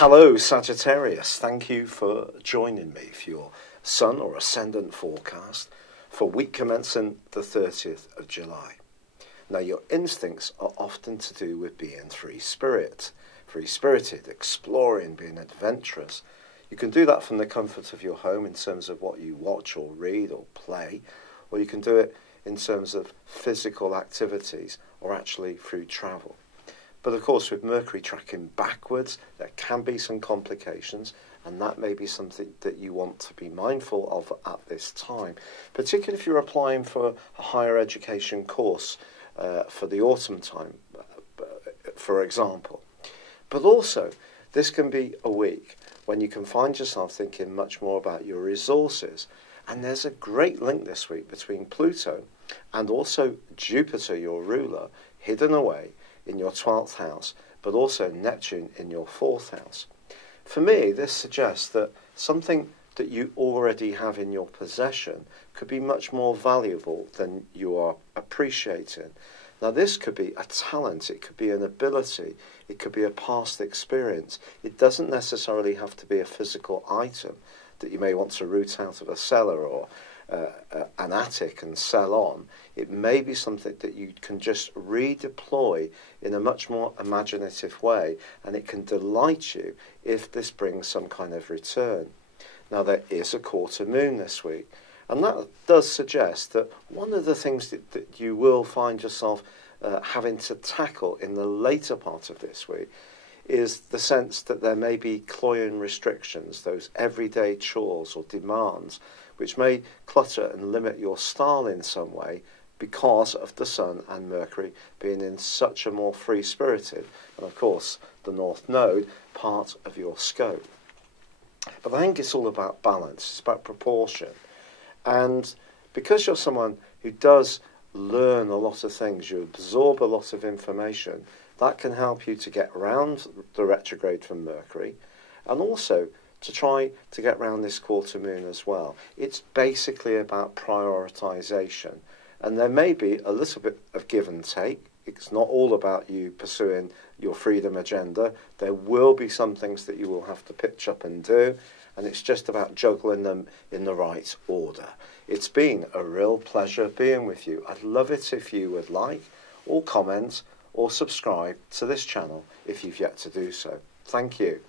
Hello Sagittarius, thank you for joining me for your Sun or Ascendant forecast for week commencing the 30th of July. Now your instincts are often to do with being free-spirited, exploring, being adventurous. You can do that from the comfort of your home in terms of what you watch or read or play, or you can do it in terms of physical activities or actually through travel. But of course, with Mercury tracking backwards, there can be some complications, and that may be something that you want to be mindful of at this time, particularly if you're applying for a higher education course for the autumn time, for example. But also, this can be a week when you can find yourself thinking much more about your resources. And there's a great link this week between Pluto and also Jupiter, your ruler, hidden away in your 12th house, but also Neptune in your 4th house. For me, this suggests that something that you already have in your possession could be much more valuable than you are appreciating. Now, this could be a talent, it could be an ability, it could be a past experience. It doesn't necessarily have to be a physical item that you may want to root out of a cellar or an attic and sell on. It may be something that you can just redeploy in a much more imaginative way, and it can delight you if this brings some kind of return. Now, there is a quarter moon this week, and that does suggest that one of the things that you will find yourself having to tackle in the later part of this week is the sense that there may be cloying restrictions, those everyday chores or demands, which may clutter and limit your style in some way because of the Sun and Mercury being in such a more free-spirited, and of course the North Node, part of your scope. But I think it's all about balance, it's about proportion. And because you're someone who does learn a lot of things, you absorb a lot of information, that can help you to get around the retrograde from Mercury, and also to try to get around this quarter moon as well. It's basically about prioritization, and there may be a little bit of give and take. It's not all about you pursuing your freedom agenda. There will be some things that you will have to pitch up and do, and it's just about juggling them in the right order. It's been a real pleasure being with you. I'd love it if you would like, or comment, or subscribe to this channel if you've yet to do so. Thank you.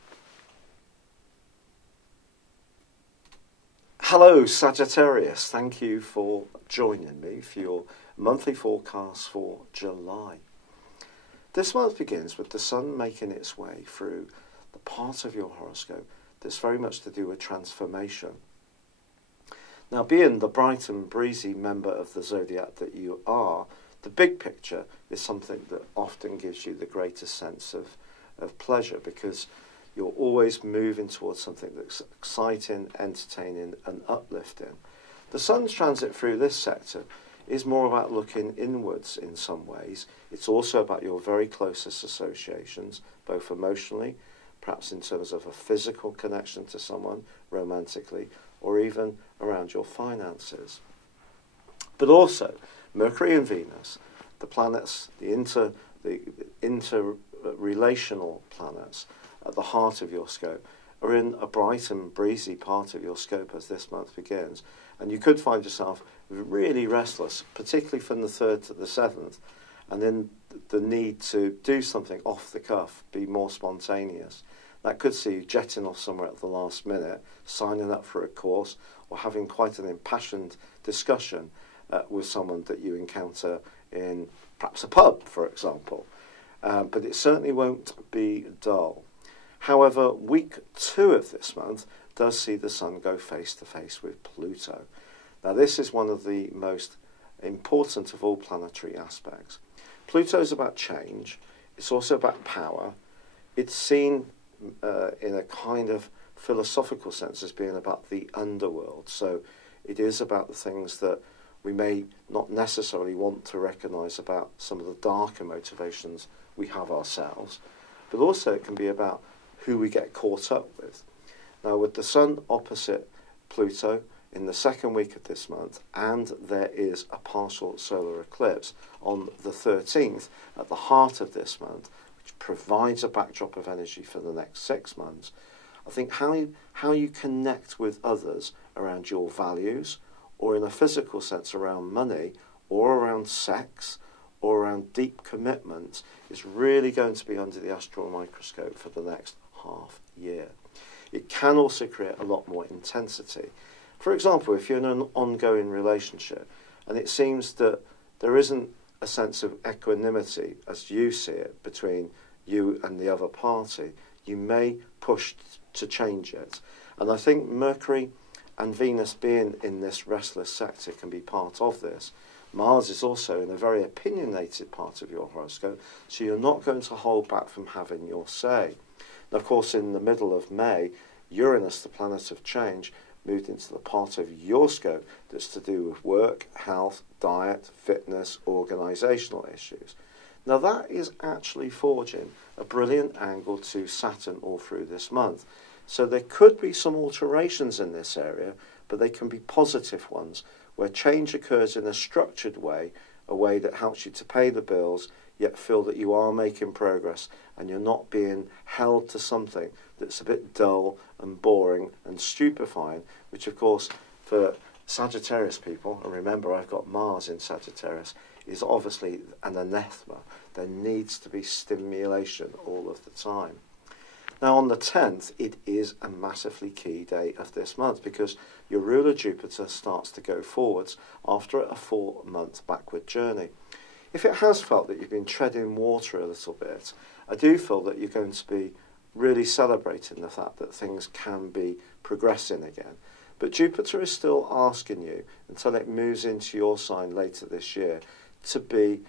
Hello Sagittarius, thank you for joining me for your monthly forecast for July. This month begins with the Sun making its way through the part of your horoscope that's very much to do with transformation. Now, being the bright and breezy member of the Zodiac that you are, the big picture is something that often gives you the greatest sense of pleasure, because you're always moving towards something that's exciting, entertaining and uplifting. The Sun's transit through this sector is more about looking inwards in some ways. It's also about your very closest associations, both emotionally, perhaps in terms of a physical connection to someone romantically, or even around your finances. But also, Mercury and Venus, the planets, the interrelational planets at the heart of your scope, are in a bright and breezy part of your scope as this month begins. And you could find yourself really restless, particularly from the 3rd to the 7th, and then the need to do something off the cuff, be more spontaneous. That could see you jetting off somewhere at the last minute, signing up for a course, or having quite an impassioned discussion with someone that you encounter in perhaps a pub, for example. But it certainly won't be dull. However, week 2 of this month does see the Sun go face to face with Pluto. Now, this is one of the most important of all planetary aspects. Pluto is about change. It's also about power. It's seen in a kind of philosophical sense as being about the underworld. So it is about the things that we may not necessarily want to recognise about some of the darker motivations we have ourselves, but also it can be about who we get caught up with. Now, with the Sun opposite Pluto in the second week of this month, and there is a partial solar eclipse on the 13th at the heart of this month, which provides a backdrop of energy for the next 6 months. I think how you connect with others around your values, or in a physical sense around money, or around sex, or around deep commitment, is really going to be under the astral microscope for the next half year. It can also create a lot more intensity. For example, if you're in an ongoing relationship and it seems that there isn't a sense of equanimity as you see it between you and the other party, you may push to change it. And I think Mercury and Venus being in this restless sector can be part of this. Mars is also in a very opinionated part of your horoscope, so you're not going to hold back from having your say. And of course, in the middle of May, Uranus, the planet of change, moved into the part of your scope that's to do with work, health, diet, fitness, organisational issues. Now that is actually forging a brilliant angle to Saturn all through this month. So there could be some alterations in this area, but they can be positive ones, where change occurs in a structured way, a way that helps you to pay the bills, yet feel that you are making progress and you're not being held to something that's a bit dull and boring and stupefying, which of course for Sagittarius people, and remember I've got Mars in Sagittarius, is obviously an anathema. There needs to be stimulation all of the time. Now on the 10th, it is a massively key day of this month because your ruler Jupiter starts to go forwards after a 4-month backward journey. If it has felt that you've been treading water a little bit, I do feel that you're going to be really celebrating the fact that things can be progressing again. But Jupiter is still asking you, until it moves into your sign later this year, to be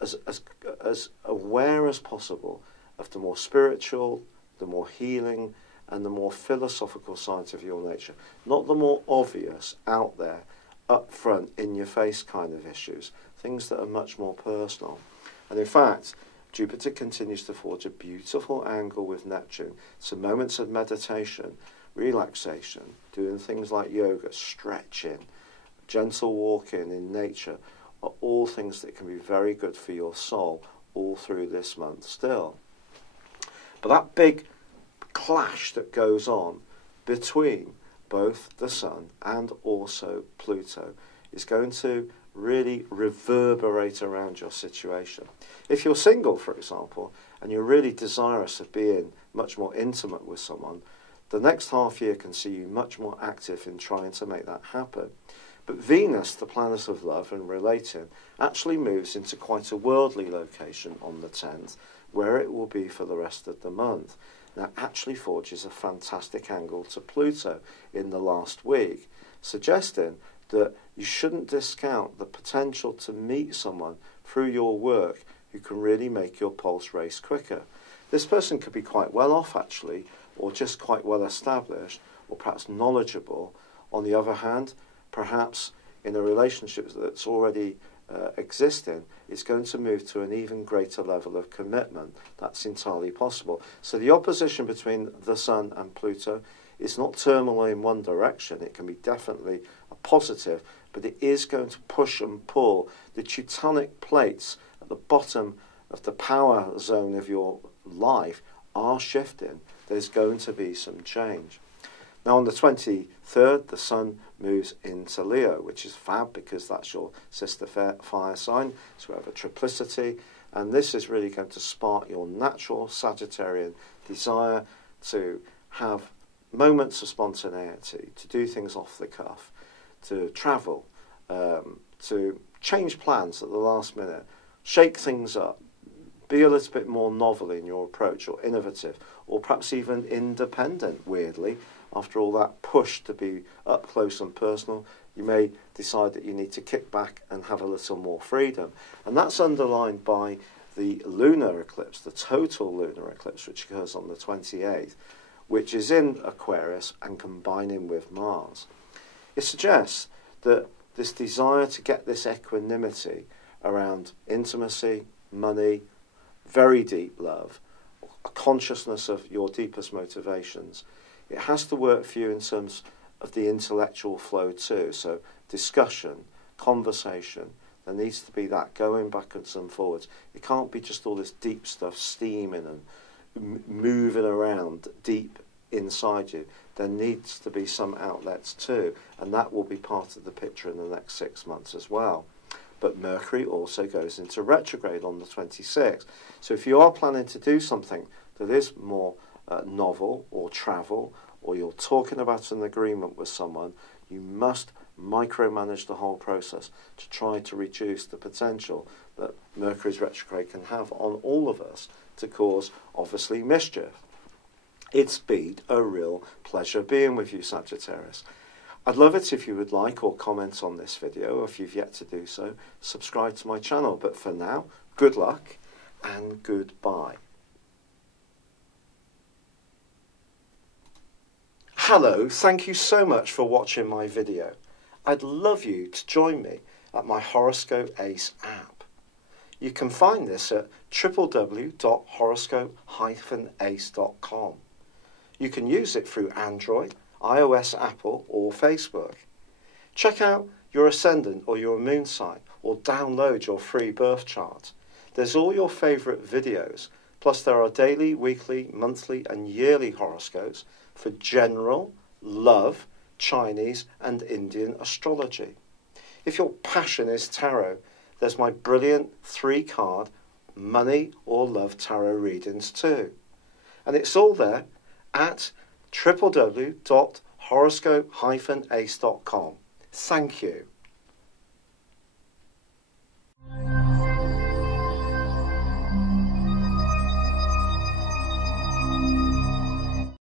as aware as possible of the more spiritual, the more healing, and the more philosophical sides of your nature. Not the more obvious, out there, up front, in your face kind of issues. Things that are much more personal. And in fact, Jupiter continues to forge a beautiful angle with Neptune. So moments of meditation, relaxation, doing things like yoga, stretching, gentle walking in nature, are all things that can be very good for your soul all through this month still. But that big clash that goes on between both the Sun and also Pluto is going to really reverberate around your situation. If you're single, for example, and you're really desirous of being much more intimate with someone, the next half year can see you much more active in trying to make that happen. But Venus, the planet of love and relating, actually moves into quite a worldly location on the 10th, where it will be for the rest of the month. Now, actually forges a fantastic angle to Pluto in the last week, suggesting that you shouldn't discount the potential to meet someone through your work who can really make your pulse race quicker. This person could be quite well off, actually, or just quite well established, or perhaps knowledgeable. On the other hand, perhaps in a relationship that's already existing, it's going to move to an even greater level of commitment. That's entirely possible. So the opposition between the Sun and Pluto is not turmoil in one direction. It can be definitely a positive, but it is going to push and pull. The Teutonic plates at the bottom of the power zone of your life are shifting. There's going to be some change. Now on the 23rd, the Sun moves into Leo, which is fab because that's your sister fire sign. So we have a triplicity, and this is really going to spark your natural Sagittarian desire to have moments of spontaneity, to do things off the cuff, to travel, to change plans at the last minute, shake things up, be a little bit more novel in your approach or innovative, or perhaps even independent, weirdly. After all that push to be up close and personal, you may decide that you need to kick back and have a little more freedom. And that's underlined by the lunar eclipse, the total lunar eclipse, which occurs on the 28th, which is in Aquarius and combining with Mars. It suggests that this desire to get this equanimity around intimacy, money, very deep love, a consciousness of your deepest motivations, it has to work for you in terms of the intellectual flow too. So discussion, conversation, There needs to be that going backwards and forwards. It can't be just all this deep stuff steaming and moving around deep inside you. There needs to be some outlets too, and that will be part of the picture in the next 6 months as well. But Mercury also goes into retrograde on the 26th. So if you are planning to do something that is more novel or travel, or you're talking about an agreement with someone, you must micromanage the whole process to try to reduce the potential that Mercury's retrograde can have on all of us to cause, obviously, mischief. It's been a real pleasure being with you, Sagittarius. I'd love it if you would like or comment on this video. If you've yet to do so, subscribe to my channel. But for now, good luck and goodbye. Hello, thank you so much for watching my video. I'd love you to join me at my Horoscope Ace app. You can find this at www.horoscope-ace.com. You can use it through Android, iOS, Apple or Facebook. Check out your ascendant or your moon sign or download your free birth chart. There's all your favourite videos, plus there are daily, weekly, monthly and yearly horoscopes for general, love, Chinese and Indian astrology. If your passion is tarot, there's my brilliant 3-card money or love tarot readings too. And it's all there at www.horoscope-ace.com. Thank you.